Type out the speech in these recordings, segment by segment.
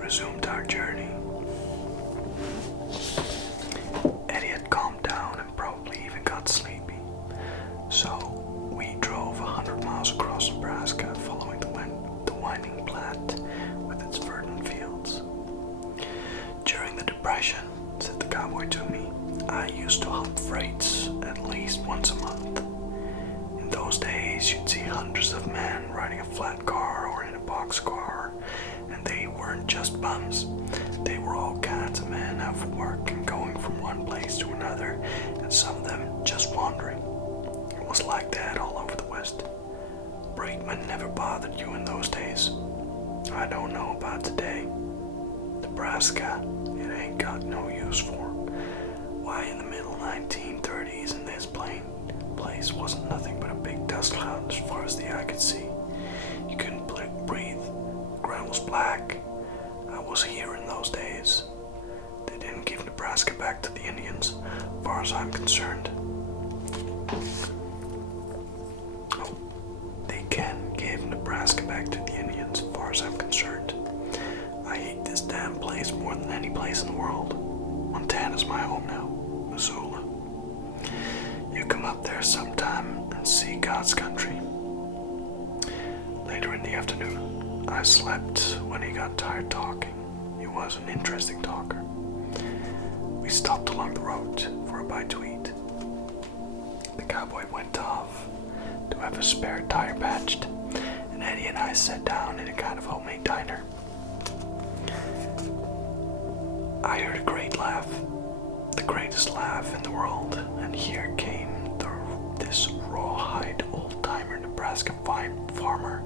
resumed our journey. Eddie had calmed down and probably even got sleepy, so we drove 100 miles across Nebraska, following the winding Platte with its verdant fields. During the Depression, said the cowboy to me, I used to hump freights at least once a month. In those days, you'd see hundreds of men riding a flat car or in a boxcar, and they weren't just bums. They were all kinds of men out for work and going from one place to another, and some of them just wandering. It was like that all over the West. Brakemen never bothered you in those days. I don't know about today. Nebraska, it ain't got no use for. Why, in the middle 1930s, and this place wasn't nothing but a big dust cloud as far as the eye could see. You couldn't breathe. The ground was black. I was here in those days. They didn't give Nebraska back to the Indians, as far as I'm concerned. Oh, they can give Nebraska back to the Indians, as far as I'm concerned. I hate this damn place more than any place in the world. Montana's my home now, Missoula. You come up there sometime and see God's country. Later in the afternoon, I slept when he got tired talking. He was an interesting talker. We stopped along the road for a bite to eat. The cowboy went off to have a spare tire patched, and Eddie and I sat down in a kind of homemade diner. I heard a great laugh, the greatest laugh in the world, and here came this rawhide old-timer Nebraska farmer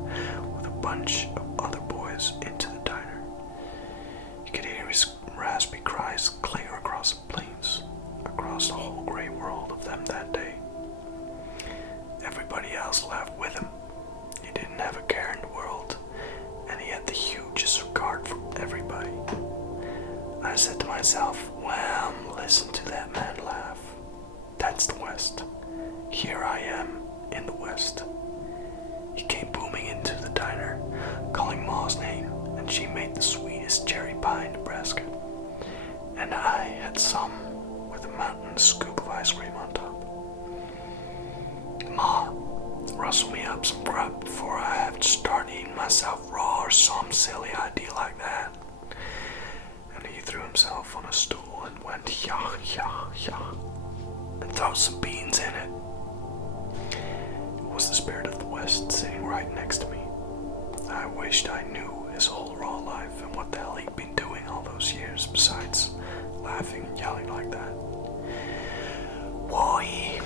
with a bunch of other boys into the diner. You could hear his raspy cries clear across the plains, across the whole gray world of them that day. Everybody else laughed with him. He didn't have a care in the world, and he had the hugest regard for everybody. I said to myself, well, listen to that man laugh. That's the West. Here I am in the West. He came booming into the diner, calling Ma's name, and she made the sweetest cherry pie in Nebraska. And I had some with a mountain scoop of ice cream on top. Ma, rustle me up some grub before I have to start eating myself raw or some silly idea like that. And he threw himself on a stool and went yah, yah, yah, and throw some beans in it. It was the spirit of the West sitting right next to me. I wished I knew his whole raw life and what the hell he'd been doing all those years besides laughing and yelling like that. Why?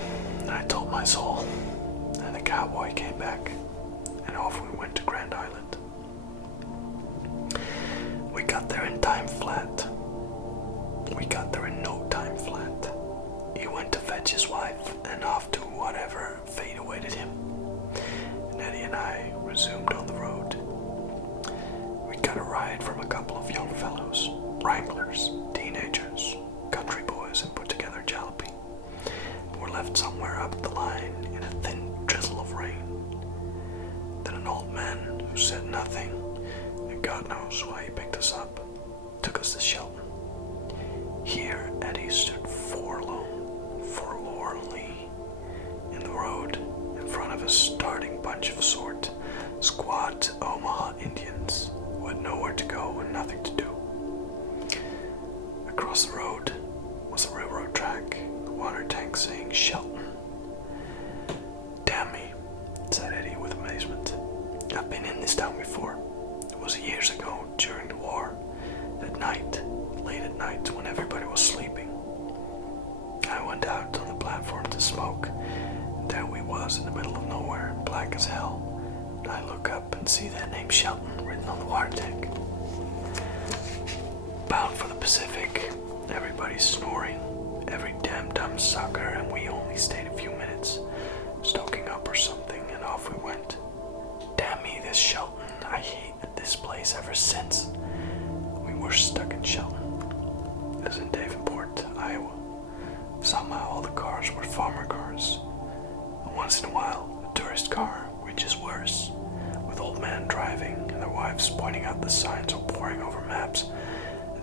I told my soul, and the cowboy came back, and off we went to Grand Island. We got there in time flat. We got there in no time flat. He went to fetch his wife, and off to whatever fate awaited him. And Eddie and I resumed on the road. We got a ride from a couple of young fellows, wranglers, teenagers, country boys, and put together jalopy. Were left somewhere up the line in a thin drizzle of rain. Then an old man who said nothing, and God knows why he picked us up, took us to Shelton. Here Eddie stood forlornly in the road in front of a starting bunch of squat Omaha Indians who had nowhere to go and nothing to do. Across the road was a railroad track, the water tank saying Shelton. Damn me, said Eddie with amazement. I've been in this town before. It was years ago, during the war. At night, late at night, when everybody was sleeping. I went out on the platform to smoke, and there we was in the middle of nowhere, black as hell. And I look up and see that name Shelton written on the water tank. Bound for the Pacific, everybody's snoring, every damn dumb sucker, and we only stayed a few minutes, stoking up or something, and off we went. Damn me, this Shelton. I hated this place ever since. We were stuck in Shelton, as in Davenport, Iowa. Somehow all the cars were farmer cars. And once in a while, a tourist car, which is worse, with old men driving and their wives pointing out the signs or poring over maps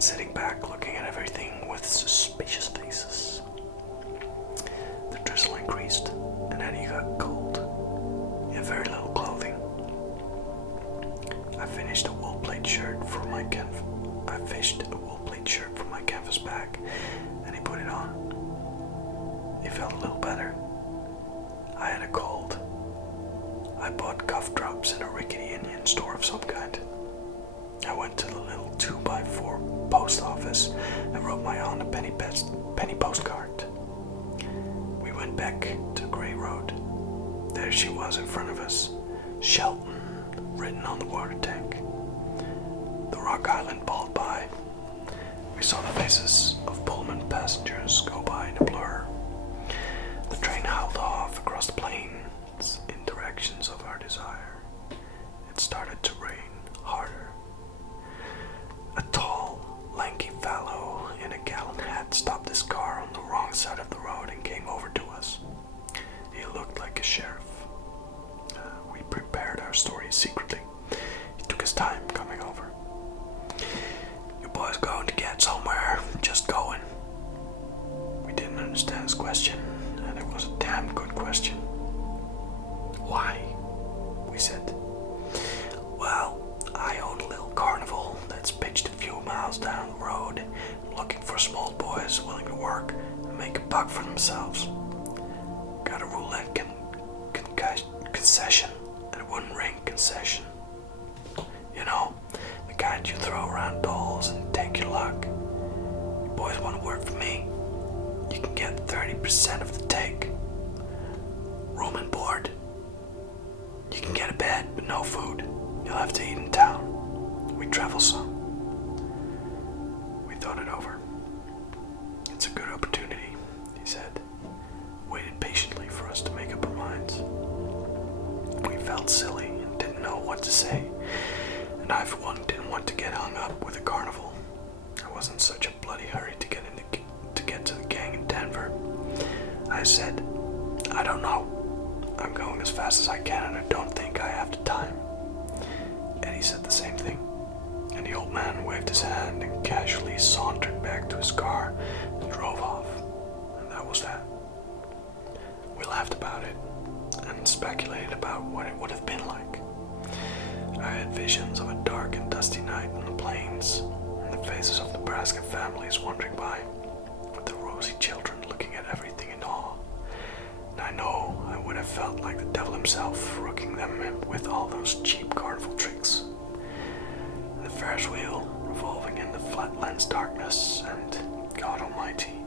sitting back looking at everything with suspicious faces. The drizzle increased, and Eddie got cold. He had very little clothing. I fished a wool plate shirt from my canvas bag, and he put it on. He felt a little better. I had a cold. I bought cough drops in a rickety Indian store of some kind. I went to the little 2x4 post office and wrote my aunt a penny postcard. We went back to Grey Road. There she was in front of us, Shelton written on the water tank. The Rock Island balled by. We saw the faces of Pullman passengers go by in a blur. The train howled off across the plains in directions of our desire. It started to rain harder. A tall, lanky fellow in a gallon hat stopped his car on the wrong side of the road and came over to us. He looked like a sheriff. We prepared our story secretly. He took his time coming over. "You boys going to get somewhere? Just going." We didn't understand his question, and it was a damn good question. "Why?" we said. "Well, I own a little carnival that's pitched a few miles down the road. I'm looking for small boys willing to work and make a buck for themselves. Got a roulette concession and a wooden ring concession. You know, the kind you throw around dolls and take your luck. You boys want to work for me? You can get 30% of the take. Room and board. You can get a bed, but no food. You'll have to eat in town. We travel some." We thought it over. "It's a good opportunity," he said. Waited patiently for us to make up our minds. We felt silly and didn't know what to say, and I for one didn't want to get hung up with a carnival. I wasn't in such a bloody hurry to get to the gang in Denver. I said, "I don't know. I'm going as fast as I can and I don't think I have the time." Eddie said the same thing, and the old man waved his hand and casually sauntered back to his car and drove off, and that was that. We laughed about it and speculated about what it would have been like. I had visions of a dark and dusty night on the plains, and the faces of Nebraska families wandering by, with the rosy children looking at everything in awe. And I know I would have felt like the devil himself, rooking them with all those cheap carnival tricks. The Ferris wheel revolving in the flatlands darkness, and, God Almighty,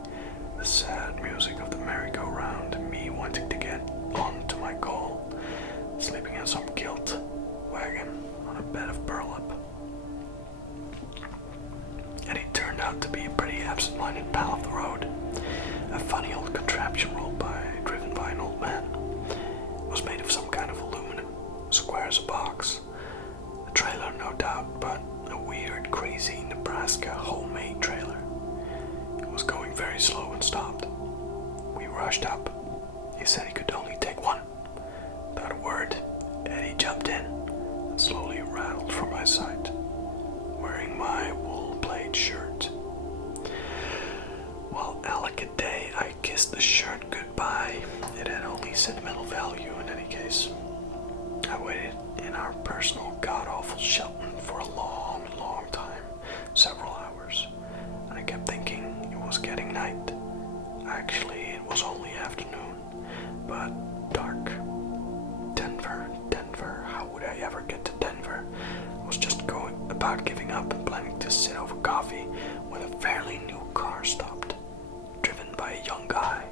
the sad music of the merry-go-round, and me wanting to get on to my goal, sleeping in some gilt wagon on a bed of burlap. And he turned out to be a pretty absent-minded pal of the road, a funny old contraption driven by an old man. It was made of some kind of aluminum, square as a box. A trailer, no doubt, but a weird, crazy Nebraska homemade trailer. It was going very slow and stopped. We rushed up. He said he could only take one. Without a word, Eddie jumped in and slowly rattled from my sight, wearing my wool plate shirt. While Alec-a-day I kissed the shirt goodbye, it had only sentimental value in any case. I waited in our personal god-awful Shelton for a long, long time, several hours, and I kept thinking it was getting night. Actually, it was only afternoon, but dark. Denver, how would I ever get to Denver? I was just about giving up and planning to sit over coffee when a fairly new car stopped, driven by a young guy.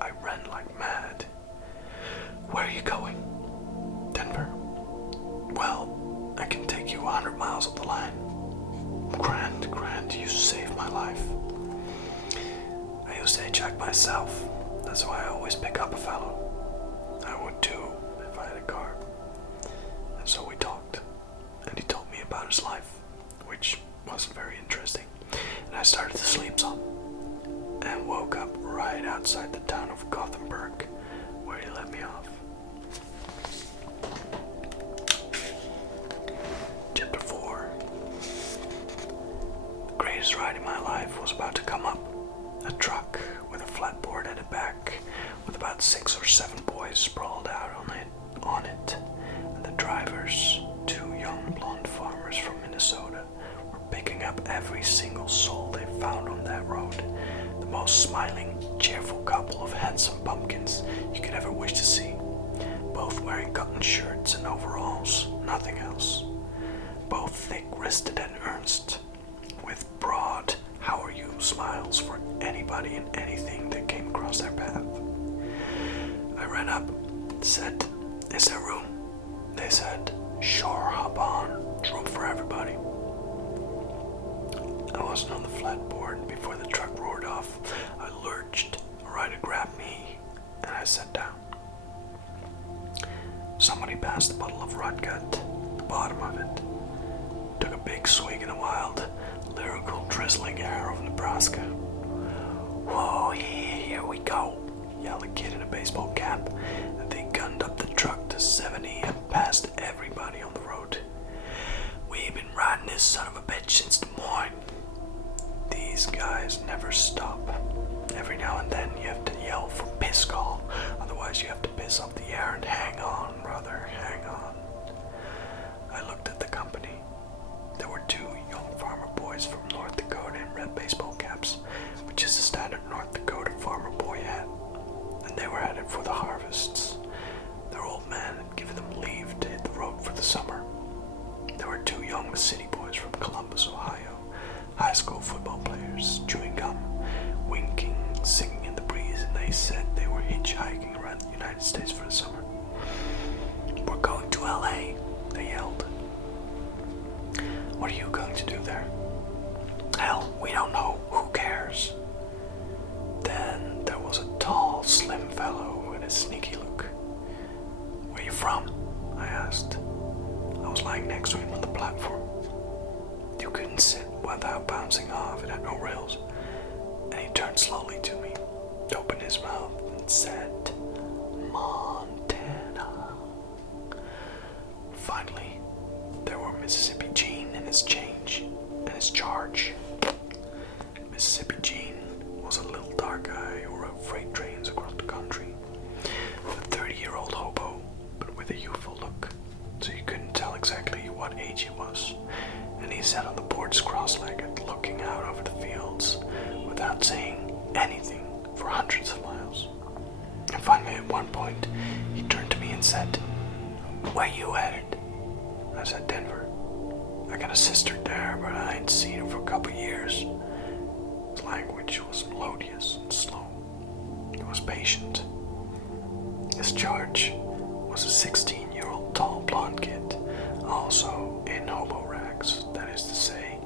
I ran like mad. "Where are you going?" "Denver." "Well, I can take you 100 miles up the line." Grand, you saved my life. I used to hitchhike myself. That's why I always pick up a fellow. I would too if I had a car. And so we talked, and he told me about his life, which wasn't very interesting, and I started to sleep some, and woke up right outside the town of Gothenburg, where he let me off. Chapter 4. craziest ride in my life was about to come up. A truck with a flatboard at the back, with about 6 or 7 boys sprawled out on it, and the drivers, 2 young blonde farmers from Minnesota, were picking up every single soul they found on that road. The most smiling, cheerful couple of handsome pumpkins you could ever wish to see. Both wearing cotton shirts and overalls, nothing else. Both thick-wristed and earnest, with broad "how are you" smiles for anybody and anything that came across their path. I ran up, said, "Is there room?" They said, "Sure, hop on, there's room for everybody." I wasn't on the flatboard before the truck roared off. I lurched, a rider grabbed me, and I sat down. Somebody passed a bottle of Rotgut, the bottom of it. Took a big swig in a wild, lyrical, drizzling air of Nebraska. "Whoa, yeah, here we go," yelled a kid in a baseball cap, and they gunned up the truck to 70 and passed everybody on the road. "We've been riding this son of a bitch since Des Moines." These guys never stop. Every now and then you have to yell for piss call, otherwise you have to piss off the air and hang on, brother, hang on. I looked at the company. There were 2 young farmer boys from North Dakota in red baseball caps, which is the standard North Dakota farmer boy hat, and they were headed for the harvests. Their old man had given them leave to hit the road for the summer. There were 2 young city boys from Columbus, Ohio, high school football players, chewing gum, winking, singing in the breeze, and they said they were hitchhiking around the United States for the summer. "We're going to LA, they yelled. "What are you going to do there?" "Hell, we don't know. Who cares?" Then there was a tall, slim fellow with a sneaky look. "Where you from?" I asked. I was lying next to him on the platform. You couldn't sit without bouncing off, it had no rails. And he turned slowly to me, opened his mouth, and said, "Montana." Finally, there were Mississippi Gene and his charge. Mississippi Gene was a little dark guy who rode freight trains across the country. A 30-year-old hobo, but with a youthful look, so you couldn't tell exactly what age he was. And he sat on the boards cross-legged, looking out over the fields, without saying anything for hundreds of miles. And finally, at one point, he turned to me and said, "Where you headed?" I said, "Denver. I got a sister there, but I ain't seen her for a couple years." His language was melodious and slow. He was patient. His charge was a 16-year-old tall blonde kid, also in hobo rags. That is to say,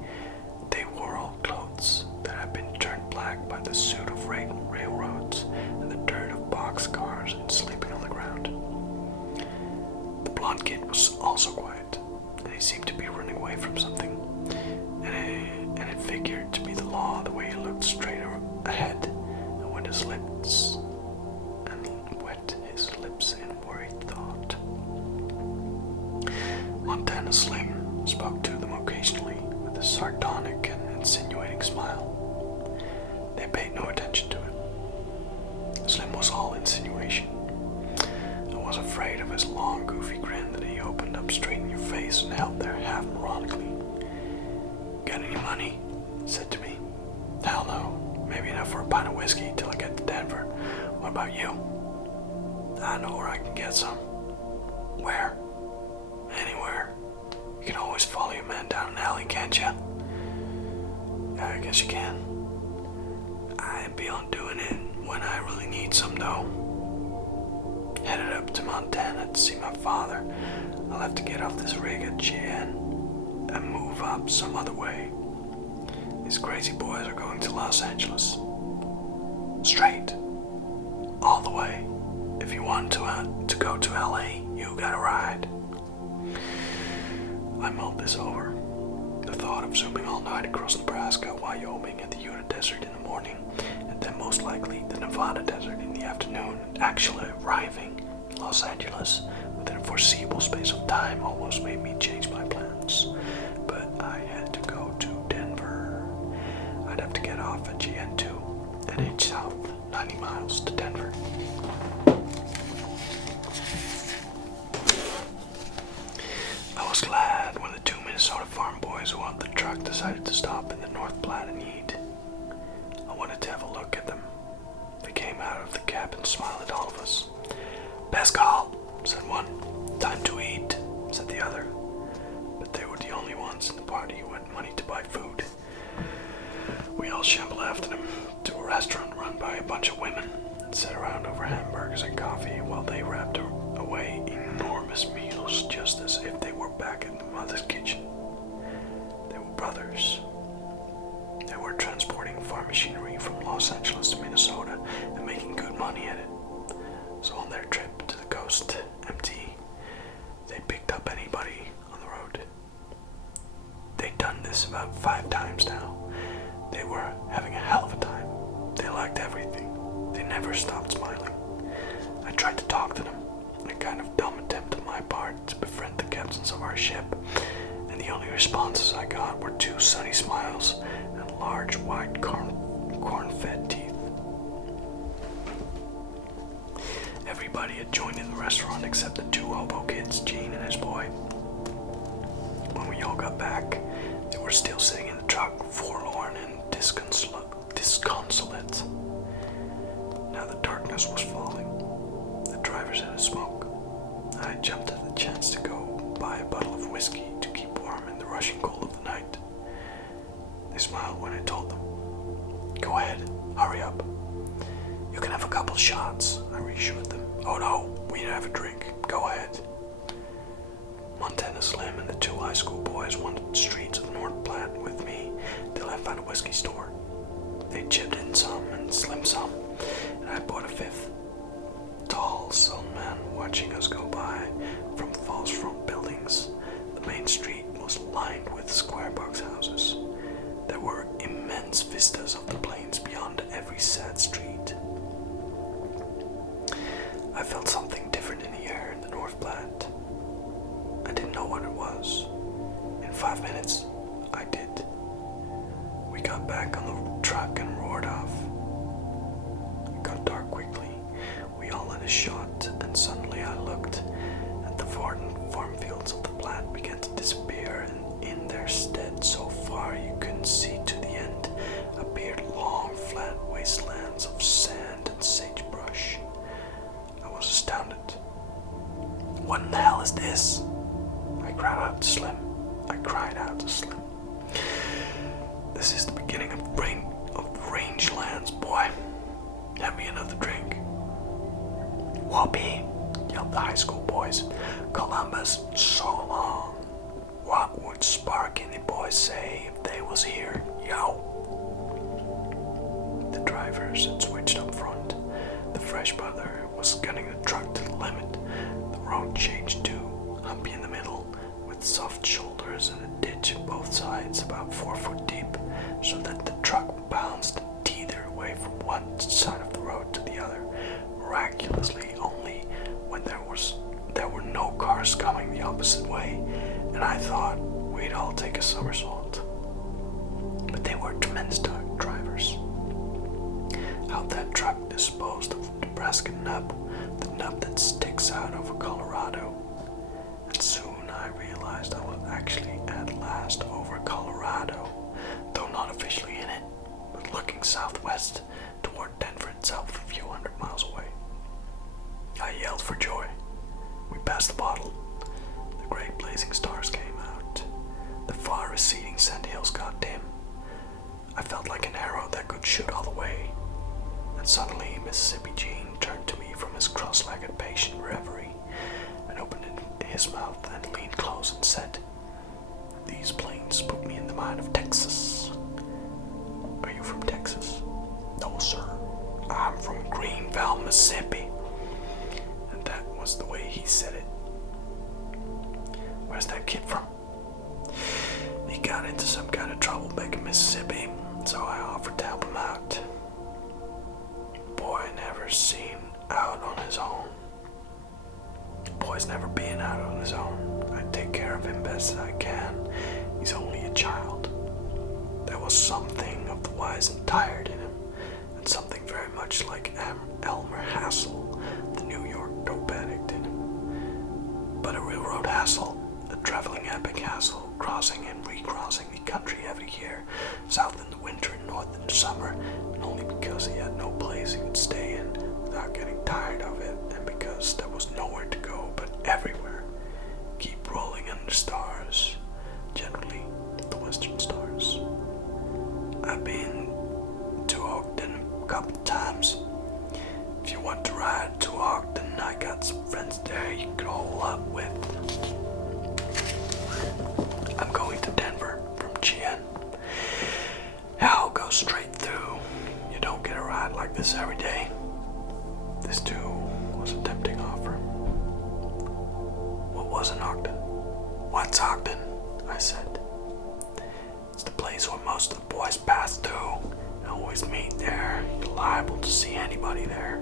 they wore old clothes that had been turned black by the soot of railroads and the dirt of boxcars and sleeping on the ground. The blonde kid was also quiet, and he seemed to be running away from something, and it figured to be the law the way he looked straight ahead and wet his lips in worried thought. Montana Slim spoke to them occasionally with a sardonic and insinuating smile. They paid no attention to him. Slim was all insinuation. I was afraid of his long, goofy grin that he opened up straight in your face and held there half ironically. "Got any money?" he said to me. "Hell no. Maybe enough for a pint of whiskey till I get to Denver. What about you?" "I know where I can get some." "Where?" "Anywhere. You can always follow your man down an alley, can't you?" "Yeah, I guess you can." "I'd be on doing it when I really need some dough." Headed up to Montana to see my father. I'll have to get off this rig at Cheyenne and move up some other way. These crazy boys are going to Los Angeles. Straight. All the way. If you want to go to LA, you gotta ride. I mulled this over. The thought of zooming all night across Nebraska, Wyoming, and the Utah Desert in the morning, and then most likely the Nevada Desert in the afternoon, and actually arriving in Los Angeles within a foreseeable space of time almost made me change my plans. But I had to go to Denver. decided to stop in the North Platte and eat. I wanted to have a look at them. They came out of the cab and smiled at all of us. "Pascal," said one. "Time to eat," said the other. But they were the only ones in the party who had money to buy food. We all shambled after them to a restaurant run by a bunch of women and sat around over hamburgers and coffee while they wrapped away enormous meals just as if they were back in the mother's kitchen. They were brothers. They were transporting farm machinery from Los Angeles to Minnesota and making good money at it. So on their trip to the coast empty, they picked up anybody on the road. They'd done this about 5 times now. They were having a hell of a time. They liked everything. They never stopped smiling. I tried to talk to them, a kind of dumb attempt on my part to befriend the captains of our ship, and the only responses I got were 2 sunny smiles and large white corn-fed teeth. Everybody had joined in the restaurant except the 2 hobo kids, Gene and his boy. When we all got back, they were still sitting in the truck, forlorn and disconsolate. Now the darkness was falling. The drivers had a smoke. I jumped at the chance to go buy a bottle of whiskey to keep warm in the rushing cold of the night. They smiled when I told them. "Go ahead, hurry up. You can have a couple shots," I reassured them. "Oh no, we have a drink. Go ahead." Montana Slim and the 2 high school boys wandered the streets of North Platte with me till I found a whiskey store. They chipped in some and Slim some, and I bought a 5th. Tall, sullen man watching us go by from false front buildings. The main street was lined with square box houses. There were immense vistas of the plains beyond every sad street. I felt something different in the air in the North Platte. I didn't know what it was. In 5 minutes, I did. We got back on the truck and roared off. It got dark quickly. We all had a shot, and suddenly I looked, and the verdant farm fields of the Platte began to disappear, and in their stead, so far you couldn't see to the end, appeared long, flat wastelands of sand and sagebrush. I was astounded. "What in the hell is this?" I cried out to Slim. "This is the beginning of the rangelands, boy. Have me another drink." "Whoopee," yelled the high school boys. "Columbus, so long. What would Spark and the boys say if they was here, yo?" The drivers had switched up front. The fresh brother was gunning the truck to the limit. The road changed too, humpy in the middle, with soft shoulders and a ditch at both sides about 4 foot deep, so that the truck bounced and teetered away from one side of the road to the other, miraculously only when there were no cars coming the opposite way, and I thought we'd all take a somersault. But they were tremendous drivers. How that truck disposed of the Nebraska nub, the nub that sticks out over Colorado. And soon I realized I was actually at last over Colorado, though not officially in it, but looking southwest toward Denver itself a few hundred miles away. I yelled for joy. We passed the bottle. The great blazing stars came out. The far receding sand hills got dim. I felt like an arrow that could shoot all the way. And suddenly Mississippi Gene turned to me from his cross-legged patient reverie and opened his mouth and leaned close and said, "These plains put me in the mind of Texas." "Are you from Texas?" "No, sir. I'm from Greenville, Mississippi." And that was the way he said it. "Where's that kid from?" "He got into some kind of trouble back in Mississippi, so I offered to help him out." Boy never seen out on his own. Boy's never been out on his own. I take care of him best I can. He's only a child. There was something of the wise and tired in him, and something very much like Elmer Hassel, the New York dope addict, in him. But a railroad Hassel, a traveling epic Hassel, crossing and recrossing the country every year, south in the winter and north in the summer, and only because he had no place he could stay in without getting tired of it, and because there was nowhere to go but everywhere. Keep rolling under stars, generally the western stars. I've been to Ogden a couple times. If you want to ride to Ogden, I got some friends there you could hole up with. I'm going to Denver from Chien. I'll go straight through. You don't get a ride like this every day. This too was a tempting offer. What was in Ogden? What's Ogden? I said. It's the place where most of the boys pass through and always meet there. You're liable to see anybody there.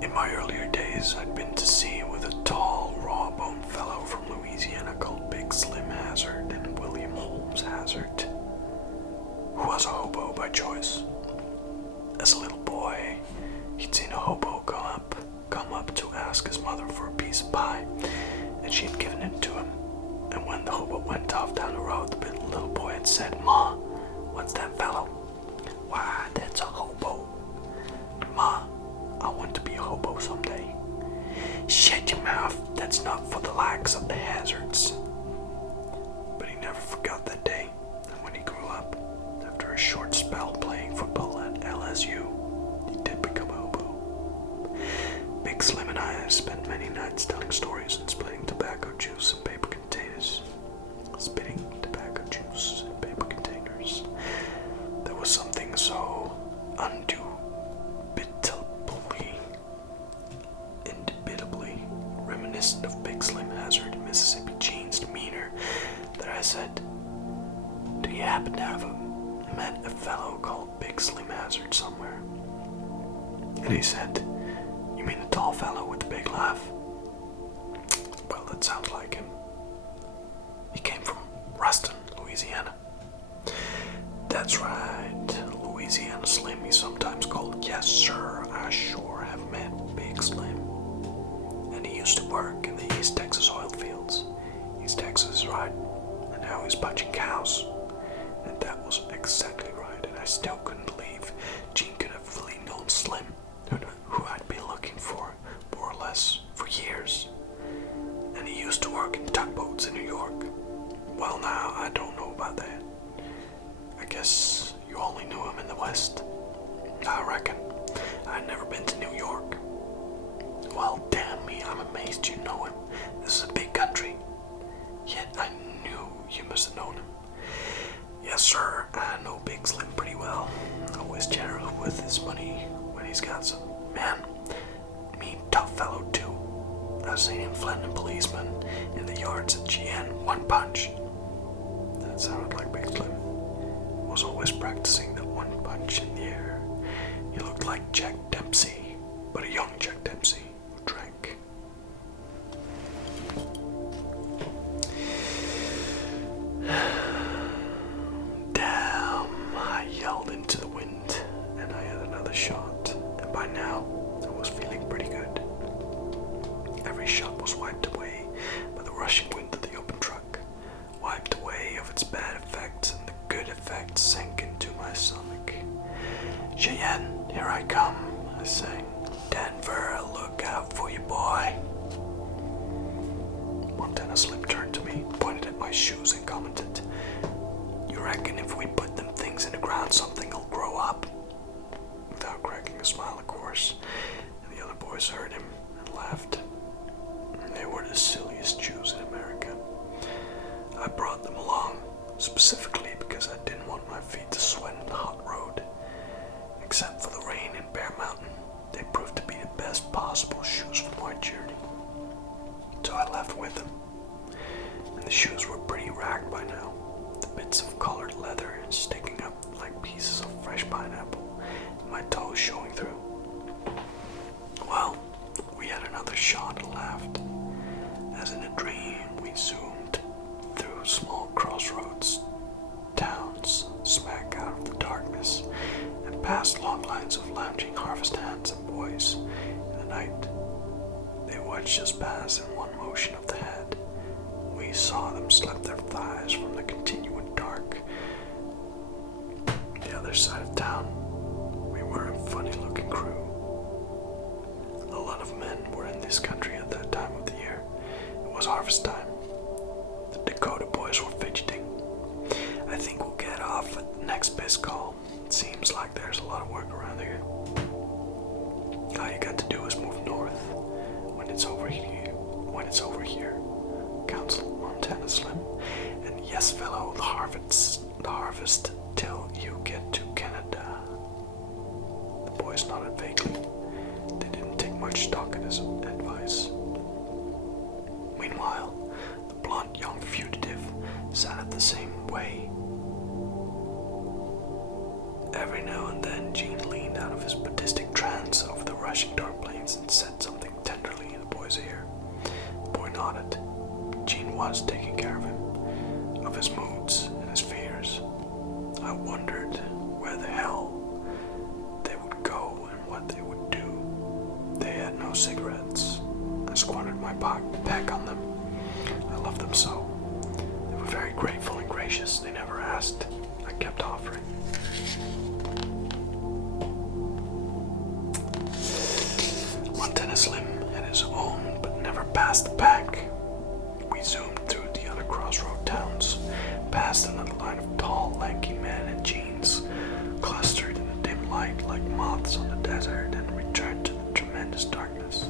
In my earlier days, I'd been to sea with a tall, raw-boned fellow from Louisiana called Big Slim Hazard and William Holmes Hazard, who was a hobo by choice. As a little boy, he'd seen a hobo come up to ask his mother for a piece of pie, and she had given it to him. And when the hobo went off down the road, the little boy had said, "Ma, what's that fellow?" "Why, that's a hobo." "Ma, I want to be a hobo someday." "Shut your mouth, that's not for the likes of the Hazards." But he never forgot that day, and when he grew up, after a short spell playing football at LSU, he did become a hobo. Big Slim and I spent many nights telling stories and splitting tobacco juice in paper containers. There was something so indubitably reminiscent of Big Slim Hazard and Mississippi Gene's demeanor that I said, "Do you happen to have met a fellow called Big Slim Hazard somewhere?" And he said, "You mean the tall fellow with the big laugh?" "Well, that sounds like him. He came from Ruston, Louisiana." "That's right, Louisiana Slim, he's sometimes called. Yes, sir, I sure have met Big Slim. And he used to work in the East Texas oil fields. East Texas, right? And now he's punching cows." And that was exactly right, and I still couldn't believe Gene could have really known Slim, who I'd been looking for, more or less, for years. And he used to work in tugboats in New York. Well, now, I don't know about that. I guess you only knew him in the West. I reckon. I'd never been to New York. Well, damn me, I'm amazed you know him. This is a big country. Yet I knew you must have known him. Yes, sir, I know Big Slim pretty well. Always generous with his money when he's got some. Man, mean, tough fellow, too. I've seen him flattening policemen in the yards at GN, one punch. That sounded like Big Slim. Was always practicing that one punch in the air. He looked like Jack Dempsey, but a young Jack Dempsey who drank. Damn, I yelled into the wind, and I had another shot, and by now I was feeling pretty good. Every shot was wiped away by the rushing wind of the open truck, wiped away of its bad effects, and the good effects sank into my stomach. "Cheyenne, here I come," I sang. "Denver, look out for you, boy." Montana Slim turned to me, pointed at my shoes, and commented, "You reckon if we put them things in the ground, something will grow up?" Without cracking a smile, of course, and the other boys heard him and laughed. They were the silliest Jews in America. I brought them along, specifically because I didn't want my feet to sweat in the hot road. Except for the rain in Bear Mountain, they proved to be the best possible shoes for my journey. So I left with them, and the shoes were pretty ragged by now, the bits of colored leather sticking up like pieces of fresh pineapple, and my toes showing through. Well, we had another shot and laughed. As in a dream, we zoomed through small crossroads, towns smack out of the darkness, and past long lines of lounging harvest hands and boys. In the night, they watched us pass in one motion of the head. We saw them slap their thighs from the continuing dark. The other side of town, we were a funny-looking crew. A lot of men were in this country at that time of the year. It was harvest time. The Dakota boys were fidgeting. I think we'll get off at the next best call. It seems like there's a lot of work around here. All you got to do is move north when it's over here. Counseled Montana Slim. And yes, fellow, the harvest till you get to Canada. The boys nodded vaguely. They didn't take much stock in his advice. Meanwhile, the blonde young fugitive sat at the same way. Every now and then, Gene leaned out of his Buddhistic trance over the rushing dark plains and said something tenderly in the boy's ear. The boy nodded. Gene was taking care of him, of his moods and his fears. I wondered where the hell they would go and what they would do. They had no cigarettes. I squandered my pack on them. I loved them so. They were very grateful and gracious. They never asked. I kept offering. Montana Slim had his own, but never passed the pack. We zoomed through the other crossroad towns, past another line of tall, lanky men in jeans, clustered in the dim light like moths on the desert, and returned to the tremendous darkness.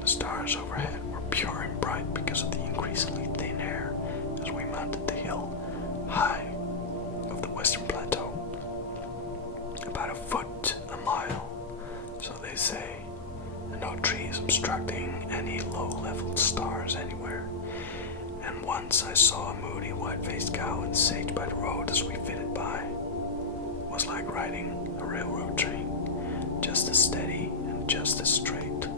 The stars overhead were pure and bright because of the increasingly thin air as we mounted the hill high of the western plateau. About a foot a mile, so they say, and no trees obstructing any low-leveled stars anywhere. And once I saw a moody, white-faced cow and sage by the road as we fitted by. It was like riding a railroad train, just as steady and just as straight.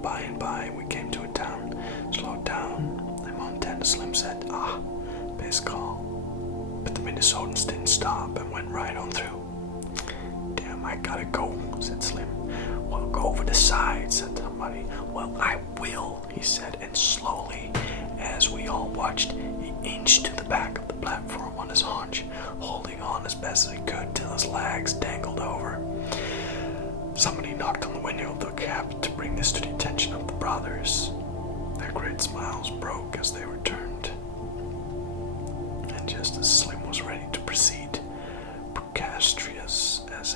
By and by, we came to a town, slowed down, and Montana Slim said, best call. But the Minnesotans didn't stop and went right on through. Damn, I gotta go, said Slim. Well, go over the side, said somebody. Well, I will, he said, and slowly, as we all watched, he inched to the back of the platform on his haunch, holding on as best as he could till his legs dangled over. Somebody knocked on the window of the cab to bring this to the attention of the brothers. Their great smiles broke as they returned. And just as Slim was ready to proceed, precarious as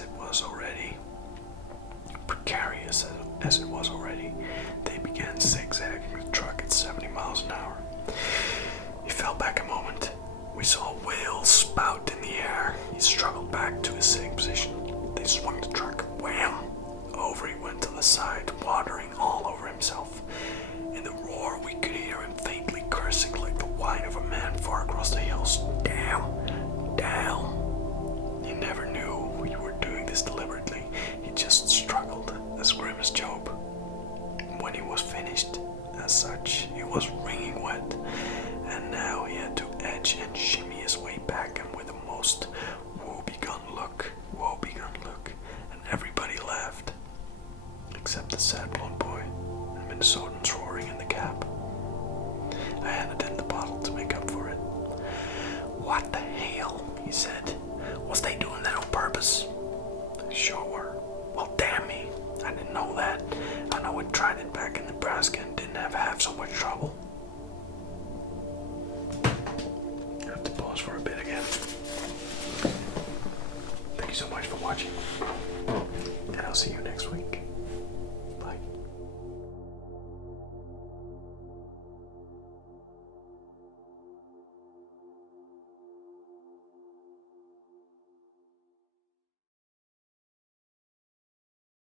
it was already, they began zigzagging the truck at 70 miles an hour. He fell back a moment. We saw a whale spout in the air. He struggled back to his sitting position. They swung the truck. Wham! Over he went to the side, watering all over himself. In the roar, we could hear him faintly cursing like the whine of a man far across the hills. Down! He never knew we were doing this deliberately. He just struggled, as grim as Job. When he was finished, as such, he was wringing wet, and now he had to edge and shimmy his way back, and with a most woebegone look, and everybody laughed, except the sad blonde boy and Minnesotans roaring in the cab. I handed in the bottle to make up for it. What the hell, he said. Was they doing that on purpose? They sure were. Well, damn me. I didn't know that. I know we tried it back in Nebraska and didn't have half so much trouble. I have to pause for a bit again. Thank you so much for watching. And I'll see you next week.